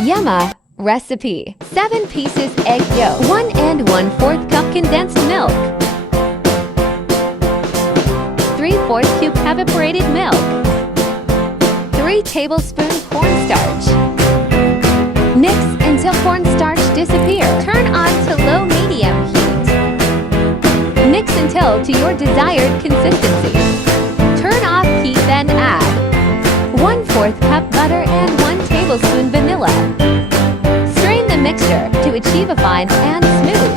Yema recipe: 7 pieces egg yolk, 1 and 1/4 cup condensed milk, 3/4 cube evaporated milk, 3 tablespoons cornstarch. Mix until cornstarch disappears. Turn on to low-medium heat. Mix until to your desired consistency. Turn off heat, then add 1/4 cup butter and 1 tablespoon vanilla. Strain the mixture to achieve a fine and smooth.